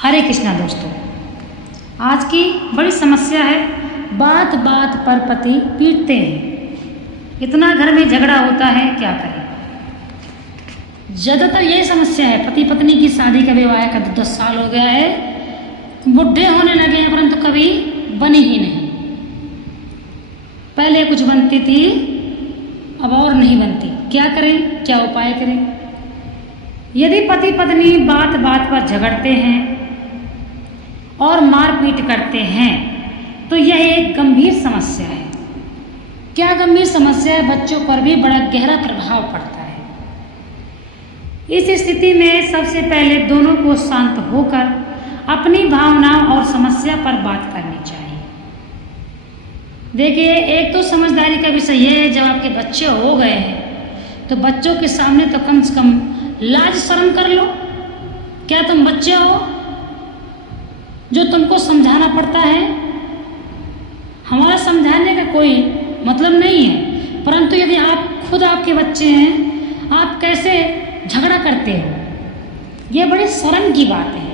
हरे कृष्णा दोस्तों, आज की बड़ी समस्या है। बात बात पर पति पीटते हैं। इतना घर में झगड़ा होता है, क्या करें। ज़्यादातर यही समस्या है। पति पत्नी की शादी का विवाह का 10 साल हो गया है, बुढ़े होने लगे हैं, परंतु कभी बनी ही नहीं। पहले कुछ बनती थी, अब और नहीं बनती। क्या करें, क्या उपाय करें। यदि पति पत्नी बात बात पर झगड़ते हैं और मारपीट करते हैं तो यह एक गंभीर समस्या है। क्या गंभीर समस्या है, बच्चों पर भी बड़ा गहरा प्रभाव पड़ता है। इस स्थिति में सबसे पहले दोनों को शांत होकर अपनी भावनाओं और समस्या पर बात करनी चाहिए। देखिए, एक तो समझदारी का विषय यह है, जब आपके बच्चे हो गए हैं तो बच्चों के सामने तो कम से कम लाज शर्म कर लो। क्या तुम बच्चे हो जो तुमको समझाना पड़ता है? हमारा समझाने का कोई मतलब नहीं है, परंतु यदि आप खुद आपके बच्चे हैं, आप कैसे झगड़ा करते हो, यह बड़ी शर्म की बात है।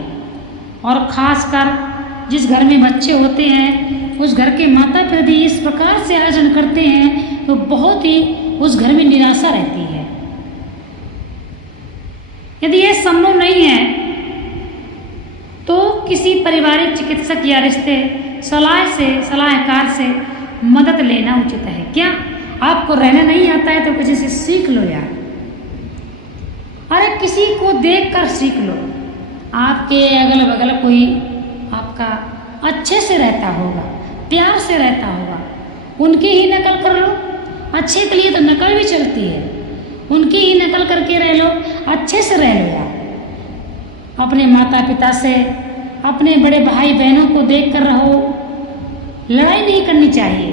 और ख़ासकर जिस घर में बच्चे होते हैं, उस घर के माता पिता यदि इस प्रकार से आयोजन करते हैं तो बहुत ही उस घर में निराशा रहती है। यदि यह संभव नहीं है तो किसी पारिवारिक चिकित्सक या रिश्ते सलाहकार से मदद लेना उचित है। क्या आपको रहना नहीं आता है तो किसी से सीख लो यार। अरे किसी को देखकर सीख लो। आपके अगल बगल कोई आपका अच्छे से रहता होगा, प्यार से रहता होगा, उनकी ही नकल कर लो। अच्छे के लिए तो नकल भी चलती है, उनकी ही नकल करके रह लो, अच्छे से रह लो यार। अपने माता पिता से, अपने बड़े भाई बहनों को देख कर रहो। लड़ाई नहीं करनी चाहिए।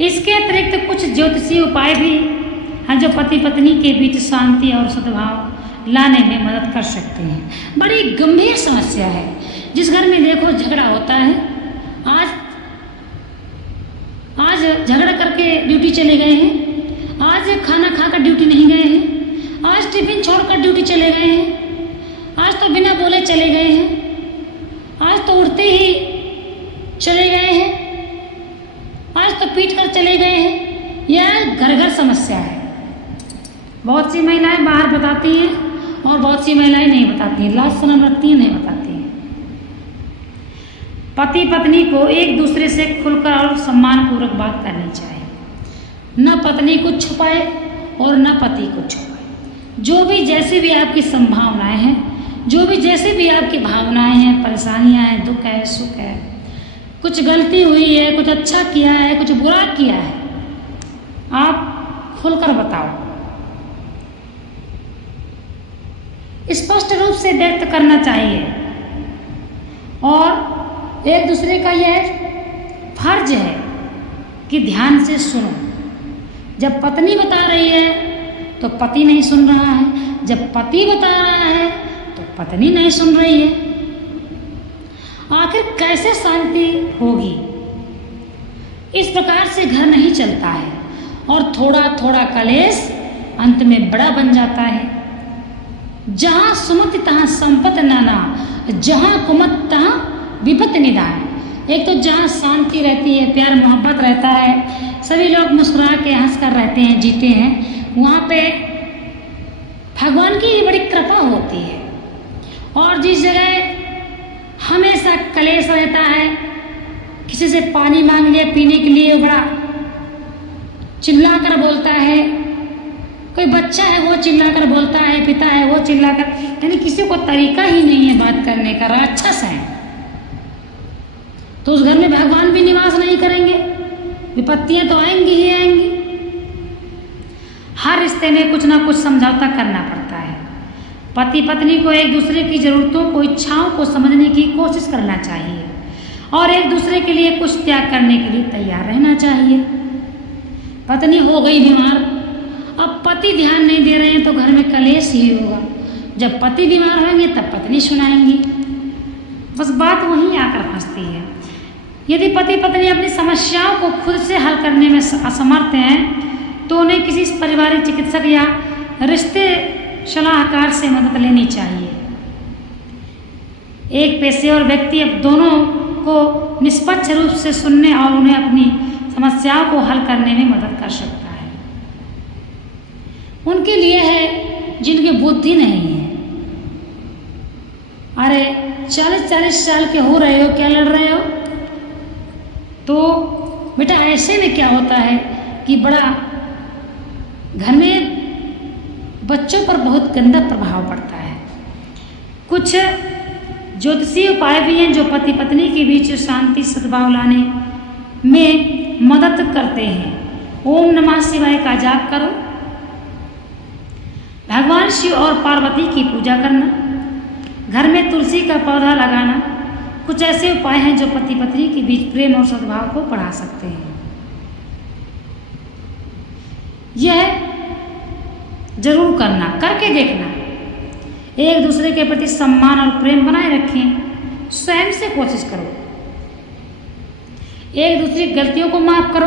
इसके अतिरिक्त कुछ ज्योतिषीय उपाय भी हैं जो पति पत्नी के बीच शांति और सद्भाव लाने में मदद कर सकते हैं। बड़ी गंभीर समस्या है। जिस घर में देखो झगड़ा होता है, आज झगड़ा करके ड्यूटी चले गए हैं, आज खाना खाकर ड्यूटी नहीं गए हैं, आज टिफिन छोड़कर ड्यूटी चले गए हैं, आज तो बिना बोले चले गए हैं, आज तो उड़ते ही चले गए हैं, आज तो पीट कर चले गए हैं। यह घर घर समस्या है। बहुत सी महिलाएं बाहर बताती हैं और बहुत सी महिलाएं नहीं बताती हैं, लाज शर्म रखती हैं, नहीं बताती हैं। पति पत्नी को एक दूसरे से खुलकर और सम्मानपूर्वक बात करनी चाहिए। न पत्नी को छुपाए और न पति को छुपाए। जो भी जैसे भी आपकी संभावनाएं हैं, जो भी जैसे भी आपकी भावनाएं हैं, परेशानियां हैं, दुख है, सुख है, कुछ गलती हुई है, कुछ अच्छा किया है, कुछ बुरा किया है, आप खुलकर बताओ। स्पष्ट रूप से व्यक्त करना चाहिए। और एक दूसरे का यह फर्ज है कि ध्यान से सुनो। जब पत्नी बता रही है तो पति नहीं सुन रहा है, जब पति बता रहा है तो पत्नी नहीं सुन रही है। आखिर कैसे शांति होगी? इस प्रकार से घर नहीं चलता है और थोड़ा थोड़ा कलेश अंत में बड़ा बन जाता है। जहाँ सुमति तहाँ संपत नाना, जहाँ कुमत तहाँ विपत निदान। एक तो जहाँ शांति रहती है, प्यार मोहब्बत रहता है, सभी लोग मुस्कुरा के हंस कर रहते हैं, जीते हैं, वहाँ पे भगवान की बड़ी कृपा होती है। और जिस जगह हमेशा कलेश रहता है, किसी से पानी मांग लिया पीने के लिए, बड़ा चिल्ला कर बोलता है, कोई बच्चा है वो चिल्ला कर बोलता है, पिता है वो चिल्ला कर, यानी किसी को तरीका ही नहीं है बात करने का, राक्षस है, तो उस घर में भगवान भी निवास नहीं करेंगे। विपत्तियां तो आएंगी ही आएंगी। हर रिश्ते में कुछ ना कुछ समझौता करना पड़ता है। पति पत्नी को एक दूसरे की जरूरतों को, इच्छाओं को समझने की कोशिश करना चाहिए और एक दूसरे के लिए कुछ त्याग करने के लिए तैयार रहना चाहिए। पत्नी हो गई बीमार, अब पति ध्यान नहीं दे रहे हैं तो घर में कलेश ही होगा। जब पति बीमार होंगे तब पत्नी सुनाएंगी। बस बात वहीं आकर फंसती है। यदि पति पत्नी अपनी समस्याओं को खुद से हल करने में असमर्थ हैं तो उन्हें किसी पारिवारिक चिकित्सक या रिश्ते सलाहकार से मदद लेनी चाहिए। एक पेशेवर व्यक्ति अब दोनों को निष्पक्ष रूप से सुनने और उन्हें अपनी समस्याओं को हल करने में मदद कर सकता है। उनके लिए है जिनकी बुद्धि नहीं है। अरे 40-40 साल के हो रहे हो, क्या लड़ रहे हो? तो बेटा ऐसे में क्या होता है कि बड़ा घर में बच्चों पर बहुत गंदा प्रभाव पड़ता है। कुछ ज्योतिषीय उपाय भी हैं जो पति पत्नी के बीच शांति सद्भाव लाने में मदद करते हैं। ओम नमः शिवाय का जाप करो, भगवान शिव और पार्वती की पूजा करना, घर में तुलसी का पौधा लगाना, कुछ ऐसे उपाय हैं जो पति पत्नी के बीच प्रेम और सद्भाव को बढ़ा सकते हैं। यह जरूर करना, करके देखना। एक दूसरे के प्रति सम्मान और प्रेम बनाए रखें। स्वयं से कोशिश करो। एक दूसरे की गलतियों को माफ करो।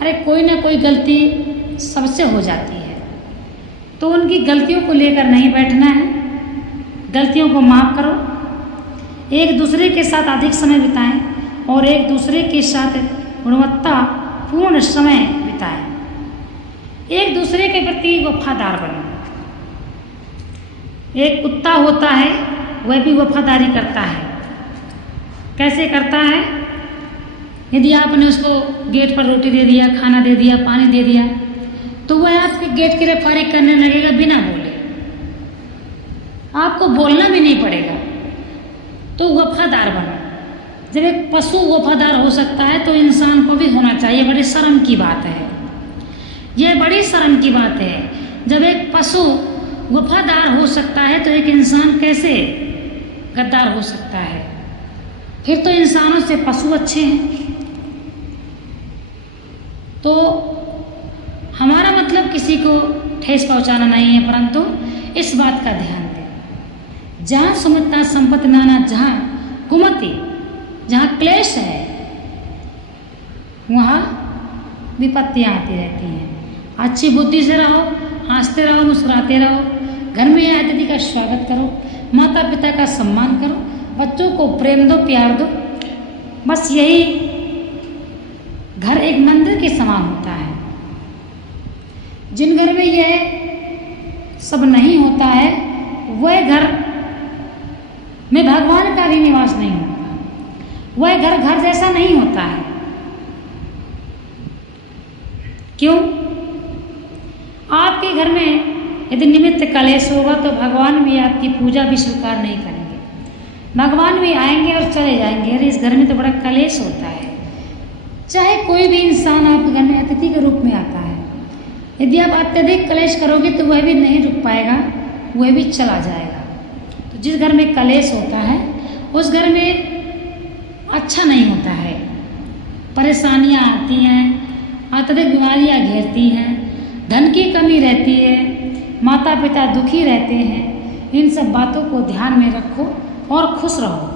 अरे कोई ना कोई गलती सबसे हो जाती है, तो उनकी गलतियों को लेकर नहीं बैठना है। गलतियों को माफ करो। एक दूसरे के साथ अधिक समय बिताएं और एक दूसरे के साथ गुणवत्तापूर्ण समय बिताएं। एक दूसरे के प्रति वफादार बनो। एक कुत्ता होता है, वह भी वफादारी करता है। कैसे करता है? यदि आपने उसको गेट पर रोटी दे दिया, खाना दे दिया, पानी दे दिया, तो वह आपके गेट की रखवाली करने लगेगा बिना बोले। आपको बोलना भी नहीं पड़ेगा। तो वफादार बनो। जब एक पशु वफादार हो सकता है तो इंसान को भी होना चाहिए। बड़ी शर्म की बात है, यह बड़ी शर्म की बात है। जब एक पशु वफादार हो सकता है तो एक इंसान कैसे गद्दार हो सकता है? फिर तो इंसानों से पशु अच्छे हैं। तो हमारा मतलब किसी को ठेस पहुंचाना नहीं है, परंतु इस बात का ध्यान दें। जहाँ सुमित्रा संपत्ति नाना, जहाँ कुमति, जहाँ क्लेश है, वहाँ विपत्तियाँ आती रहती हैं। अच्छी बुद्धि से रहो, हंसते रहो, मुस्कुराते रहो। घर में आए अतिथि का स्वागत करो, माता पिता का सम्मान करो, बच्चों को प्रेम दो, प्यार दो। बस यही घर एक मंदिर के समान होता है। जिन घर में यह सब नहीं होता है, वह घर में भगवान का भी निवास नहीं होता। वह घर घर जैसा नहीं होता है। क्यों? आपके घर में यदि निमित्त कलेश होगा तो भगवान भी आपकी पूजा भी स्वीकार नहीं करेंगे। भगवान भी आएंगे और चले जाएंगे। अरे इस घर में तो बड़ा कलेश होता है। चाहे कोई भी इंसान आपके घर में अतिथि के रूप में आता है, यदि आप अत्यधिक कलेश करोगे तो वह भी नहीं रुक पाएगा, वह भी चला जाएगा। तो जिस घर में कलेश होता है उस घर में अच्छा नहीं होता है। परेशानियाँ आती हैं, अत्यधिक बीमारियाँ घेरती हैं, धन की कमी रहती है, माता पिता दुखी रहते हैं। इन सब बातों को ध्यान में रखो और खुश रहो।